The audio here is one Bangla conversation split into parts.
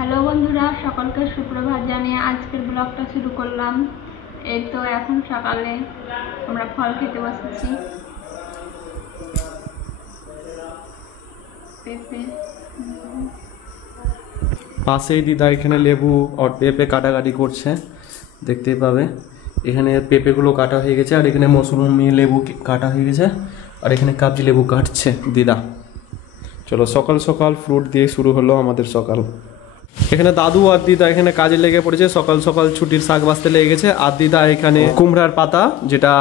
হ্যালো বন্ধুরা, সকলকে সুপ্রভাত জানিয়ে আজকের ব্লগটা শুরু করলাম। এই তো এখন সকালে আমরা ফল খেতে বসেছি। পেঁপে, পাশেই দিদা এখানে লেবু আর পেঁপে কাটাকাটি করছে, দেখতেই পাবে। এখানে পেঁপেগুলো কাটা হয়ে গেছে, আর এখানে মৌসুমি লেবু কাটা হয়ে গেছে, আর এখানে কাবজি লেবু কাটছে দিদা। চলো, সকাল সকাল ফ্রুট দিয়ে শুরু হলো আমাদের সকাল। এখানে দাদু আর দিদা এখানে কাজে লেগে পড়েছে, সকাল সকাল ছুটির শাক বাঁচতে লেগে গেছে। আর দিদা এখানে কুমড়ার পাতা, যেটা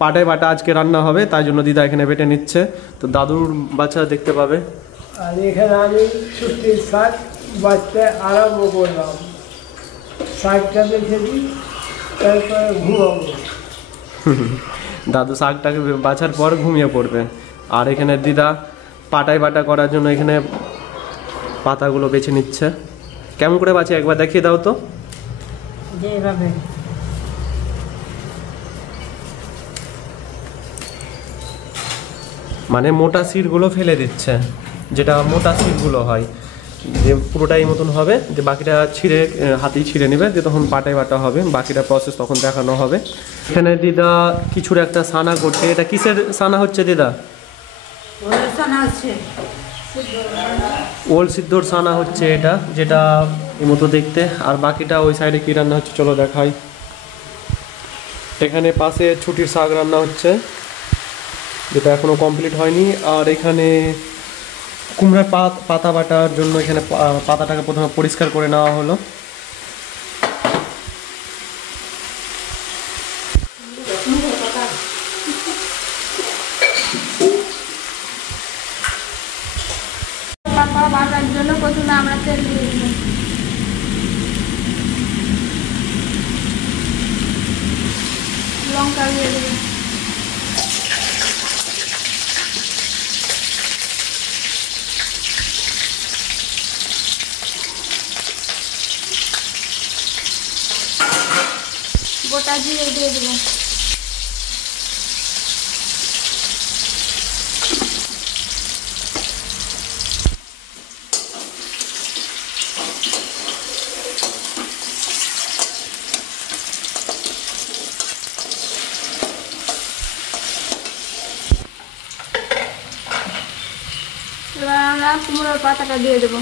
পাটায় বাটা আজকে রান্না হবে, তাই জন্য দিদা এখানে বেটে নিচ্ছে। তো দাদুর বাচ্চা দেখতে পাবে। আর এখানে আমি ছুটির শাক বাঁচতে আরম্ভ করলাম। শাকটা বেছে দিই, তারপরে ঘুমাবো। দাদু শাকটাকে বাছার পর ঘুমিয়ে পড়বে। আর এখানে দিদা পাটায় বাটা করার জন্য এখানে পাতাগুলো বেছে নিচ্ছে। কেমন করে বাছে একবার দেখিয়ে দাও তো। যেভাবে মানে মোটা শিরগুলো ফেলে দিচ্ছে, যেটা মোটা শিরগুলো হয়, যে পুরোটাই মতন হবে, যে বাকিটা ছিঁড়ে হাতেই ছিঁড়ে নেবে, যে তখন পাটায় বাটা হবে। বাকিটা প্রসেস তখন দেখানো হবে। এখানে দিদা কিছুর একটা সানা করছে। এটা কিসের সানা হচ্ছে দিদা? ওল সিদ্ধর সানা হচ্ছে এটা, যেটা এই মতো দেখতে। আর বাকিটা ওই সাইডে কি রান্না হচ্ছে চলো দেখাই। এখানে পাশে ছুটির শাক রান্না হচ্ছে, যেটা এখনো কমপ্লিট হয়নি। আর এখানে কুমড়ার পাতা বাটার জন্য এখানে পাতাটাকে প্রথমে পরিষ্কার করে নেওয়া হলো। পাতা বাটার জন্য প্রথমে আমরা তেল দিয়ে দিই। লঙ্কা দিয়ে দিই। গোটা জিরে দিয়ে দেবো। এবার আমরা কুমড়োর পাতাটা দিয়ে দেবো।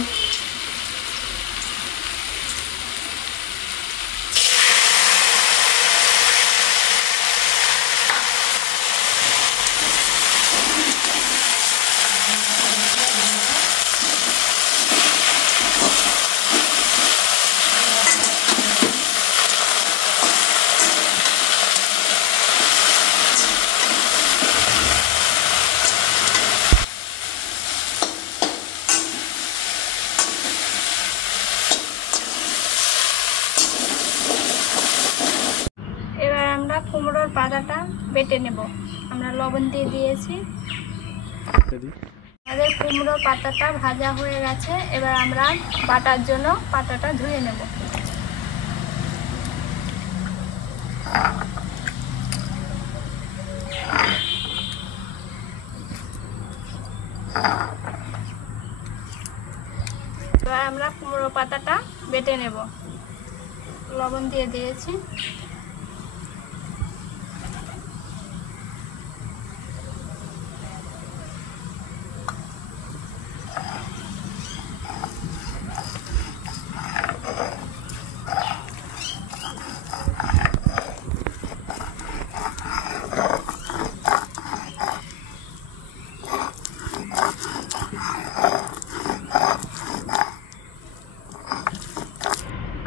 এবার আমরা কুমড়োর পাতাটা বেটে নেব। আমরা লবণ দিয়ে দিয়েছি। আমাদের কুমড়ো পাতাটা ভাজা হয়ে গেছে। এবার আমরা বাটার জন্য পাতাটা ধুয়ে নেব। এবার আমরা কুমড়ো পাতাটা বেটে নেব। লবণ দিয়ে দিয়েছি।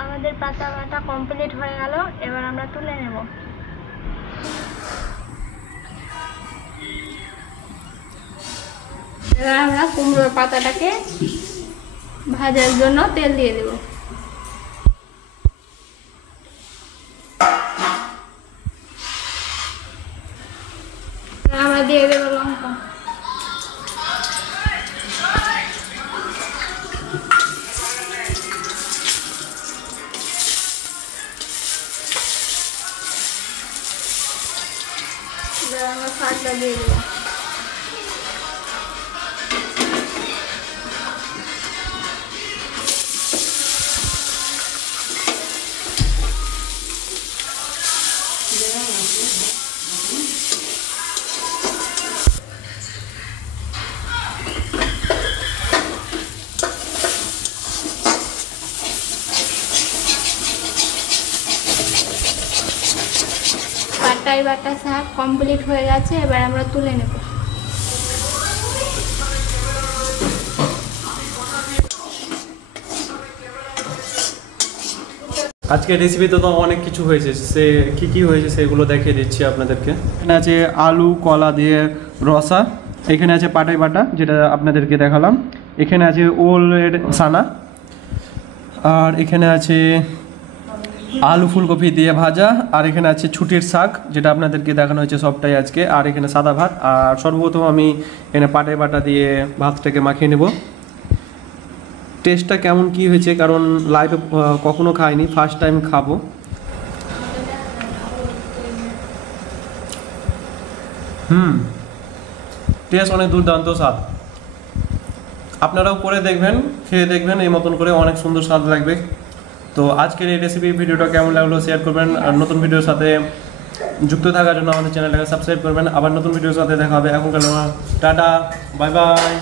আমাদের পাতা বাটা কমপ্লিট হয়ে গেল। এবার আমরা তুলে নেব। এবার আমরা কুমড়োর পাতাটাকে ভাজার জন্য তেল দিয়ে দেব। আমরা দিয়ে দেবো লঙ্কা। আমরা শাকটা দিয়ে দেবো। পাটাই বাটা শাক কমপ্লিট হয়ে গেছে, এবার আমরা তুলে নেব। আজকে রেসিপিতে তো অনেক কিছু হয়েছে, সে কি হয়েছে সেগুলো দেখিয়ে দিচ্ছি আপনাদেরকে। এখানে আছে আলু কলা দিয়ে রসা, এখানে আছে পাটাই বাটা যেটা আপনাদেরকে দেখালাম, এখানে আছে ওলের সানা, আর এখানে আছে আলু ফুলকপি দিয়ে ভাজা, আর এখানে আছে ছুটির শাক যেটা আপনাদেরকে দেখানো হয়েছে সবটাই আজকে, আর এখানে সাদা ভাত। আর সর্বপ্রথম আমি এখানে পাটাই বাটা দিয়ে ভাতটাকে মাখিয়ে নেব। টেস্টটা কেমন কি হয়েছে, কারণ লাইভে কখনো খাইনি, ফার্স্ট টাইম খাবো। টেস্ট অনেক দুর্দান্ত স্বাদ, আপনারাও করে দেখবেন, খেয়ে দেখবেন, এই মতন করে অনেক সুন্দর স্বাদ লাগবে। তো আজকের এই রেসিপি ভিডিওটা কেমন লাগলো শেয়ার করবেন, আর নতুন ভিডিওর সাথে যুক্ত থাকার জন্য আমাদের চ্যানেলটাকে সাবস্ক্রাইব করবেন। আবার নতুন ভিডিওর সাথে দেখা হবে। এখনকার টাটা, বাই বাই।